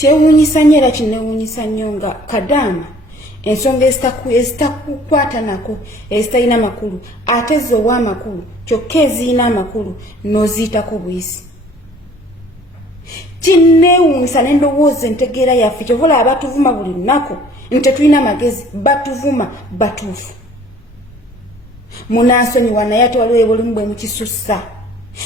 kyewuunyisa nnyo era kinneewuunyisa nnyo nga Kadaama ensonga ezitakukwata nako ezitalina makulu ate zo ow'amakulu kyokka ezirina amakulu n'oziyitako buyisi. Kinneewuunyisa n'endowooza entegeera yaffe kyovola abatuvuma buli lunaku nti tetulina magezi batuvuma batuufu. Munansonyiwa naye ate waliwo ebolimu bwe mukisussa.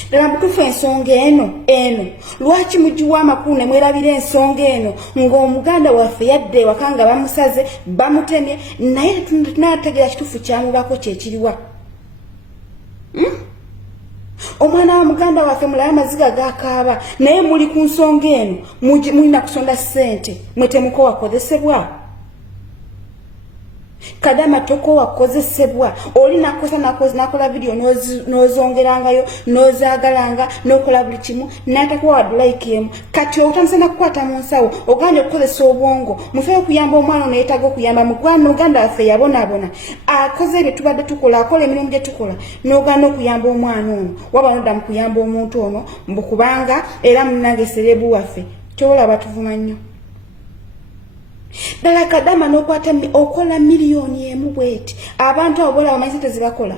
Ddala mutuufu ensonga eno lwaki mugiwa amakulu ne mwerabira ensonga eno ng'omuganda waffe yadde ewaka nga bamusaze bamutemye naye tunategeera kituufu kyamubako kyekiriwa. Omwana wa muganda waffe mulabe amaziga gakaaba naye muli ku nsonga eno mulina kusonda ssente mwe temuko wakozesebwa. Kadaama toko wakozesebwa oli nakosa nakola video nozongerangayo nozagalanga nokola buli kimu n'atakuwa like yemu kati otandise nakukwata mu nsawo oganye okukozesa obwongo mufeyo okuyamba omwana ono yeetaaga okuyamba muganda waffe yabonaabona akoze ebyo tubadde tukola akola emirimu gye tukola n'ogana okuyamba omwana ono waba nodda mu kuyamba omuntu ono mbukubanga era munange serebu waffe kyobola batuvuma nnyo. Ddala Kadaama n'okwata okola miliyoni emu bweti abantu abo bola bamanyi sente zibakola.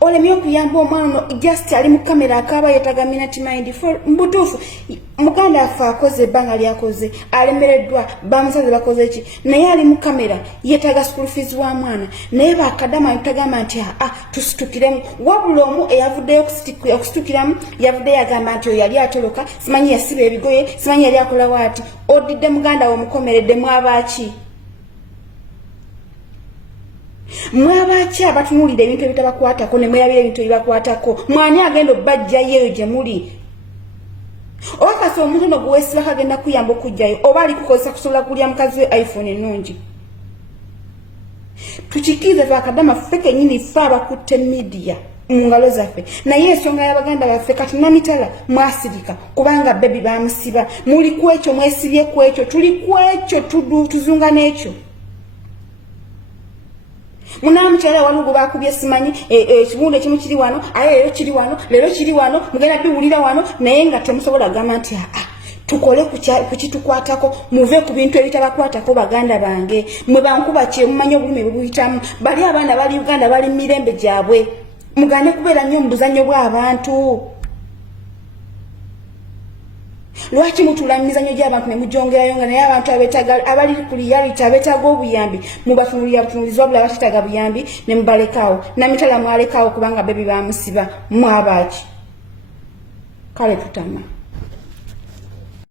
Olemye okuyamba omwana ono just ali mu kamera akaaba yeetaga minute mind for mbutuufu muganda waffe akoze ebbanga lyakoze alemereddwa bamusaze bakoze ki naye ali mu kamera yeetaga school fees wa mwana naye bakadaama tutagamba nti tusitukiremu wabula omu eyavuddeyo okusitukiramu yavuddeyo agamba nti oyo yali atoloka simanyi yasiba ebigoye simanyi yali akola waati odidde muganda we omukomeredde mwabaki mwabaki abatunulira ebintu ebitabakwatako ne mweyabira ebintu ebibakwatako mwani agenda obbajjayo eyo gye muli okasi omuntu ono guweesiba kagenda kuyamba okujjayo oba ali kukozesa kusobola kulya mukazi we iPhone ennungi. Tukikirize Kadaama ffe kennyini ffe abakutte media mu ngalo zaffe naye ensonga y'abaganda baffe kati namitala mwasirika kubanga bebi bamusiba muli ku ekyo mwesibye ku ekyo tuli ku ekyo tuzunga n'ekyo. Munamukyala walugo bakubye simanyi ekibundo ekimu kiri wano aye lero kiri wano mugenda biwulira wano naye nga temusobola gamba nti tukole kukitukwatako muve ku bintu ebitabakwatako baganda bange mwe bankuba kyemumanyi obulumi bubuyitamu bali abaana bali Uganda bali mirembe gyabwe mugane kubeera nnyo mu buzannyo bw'abantu. Lwaki mutula mizanyo gy'abantu ne mujongerayo nga naye abantu abali ku reality abeetaaga obuyambi mubatunulira butunulizi wabula abataaga buyambi ne mubalekaawo namitala mwalekaawo kubanga bebi bamusiba mwabaki kale tutama.